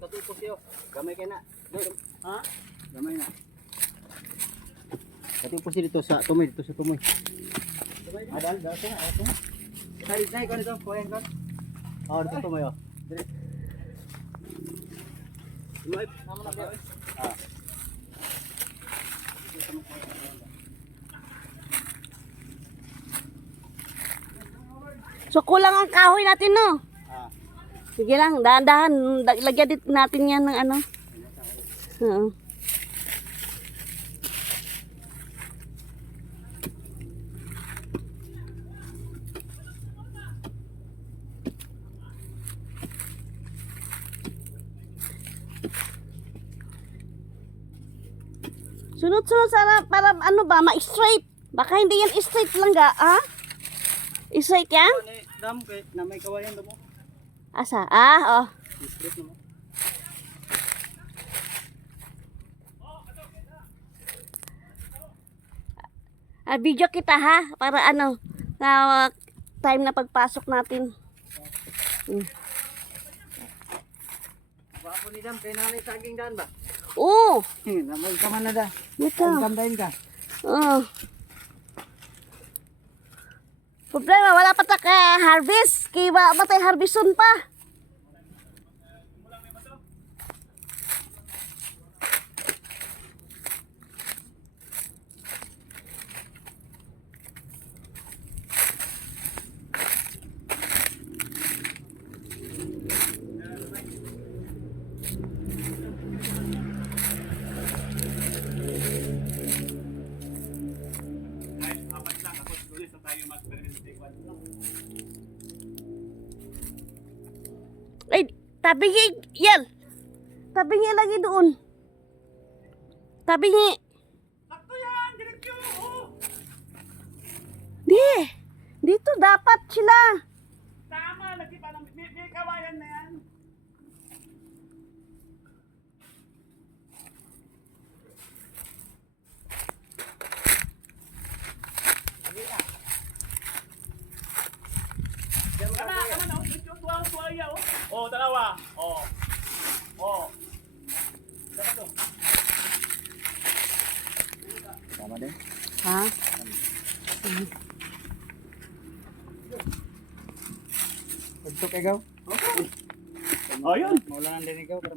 Katupos siyo. Gamay kayo na. Ha? Gamay na. Katupos siyo dito sa tumoy. Dito sa tumoy. Adal, dal siya. Dahil ko nito. Kuhin ko. Oh, dito tumoy oh. Tumoy. Nama na kayo. Ah. So kulang ang kahoy natin, no? Ah. Sige lang, dahan-dahan. Lagyan din natin yan ng ano. Oo. Sunod-sunod sana para ano ba, ma-straight. Baka hindi yan straight lang ga, ha? Straight yan? Dam kay na may kawayan mo. Asa? Ah, oh. Straight mo. Video kita ha, para ano, na time na pagpasok natin. Bapo ni dam kay nanay saging daan ba? Oo. Namay ka man na da. Ito. Kamdain ka. Oo. Problema, wala pa ta ka harvest. Kaya matay harveston pa. Ay, tabingi yan. Tabingi lagi doon. Tabingi. Sakto yan, direksyon. Di. Dito dapat sila. Tama, lagi pa lang. May kawayan na yan. Tama na. Direksyon, tuwang-tuwaya. Oh, dalawa. Oh. Oh. Tama to. Tama din. Ha? Pagtok ikaw. Oh, yun. Maulan din ikaw pero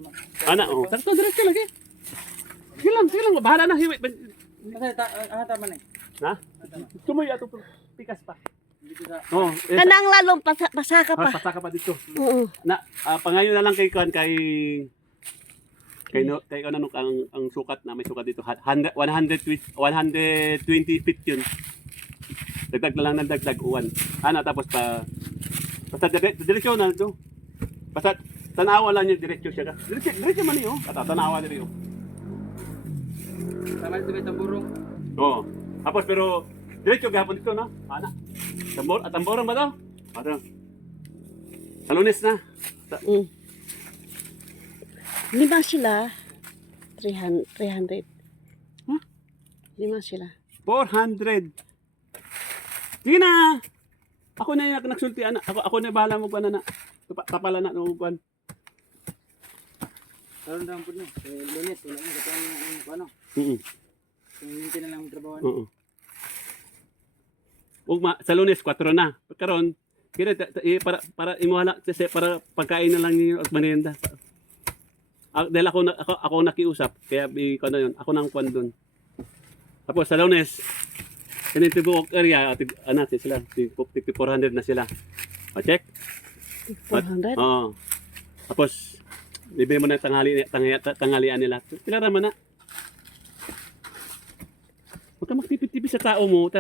Ana, oh. Sakto, direksyon lagi. Sige lang. Bahala na. Hiwi. tama na. Ha? Tumoy ato pikas pa. Dito sa Oh, Kanang lalong pasaka pa. pasaka pa dito. Oo. Na pangayon na lang kay kuan kay ano ang sukat na may sukat dito 120 feet yun. Dagdag na lang ng dagdag uwan. Tapos basta direksyon na ito. Basta tanawa lang yung direksyon siya. Direksyon man niyo. Tanawa diri yo. tama dito may tamburong. Oo. Tapos pero diretso gahapon dito no. Tamborong ba daw? Ano? Sa Lunes na. Mm. Lima sila. 300. Huh? Lima sila. 400. Sige na. Ako na yung nagsulti ana. Ako na bahala mo na. Tapala na no kuan. Karon daw pud no. Lunes wala na katong ano. Hindi na lang trabaho. Oo. Sa Lunes 4 na. Karon para imuhala para pagkain na lang niyo at merienda. Dahil ako nakiusap kaya ko na yun. Ako nang kuan doon. Tapos sa Lunes kanito buok area sila 400 na sila. Pa-check? 400? Oo. Tapos bibili mo na tanghalian nila. Pila naman na. Huwag ka magtipid-tipid sa tao mo.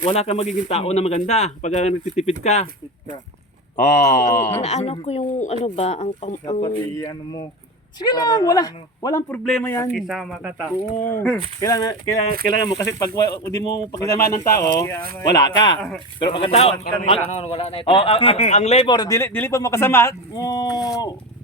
Wala kang magiging tao na maganda pag nagtitipid ka. Oh. Ano ko yung ano ba ang Dapat i-ano mo. Sige lang, walang problema yan. Kisama ka ta. Oo. Kailangan mo kasi pag hindi mo pakisama ng tao, wala ka. Pero pag tao, Wala na ito. ang labor, dili pa mo kasama, mo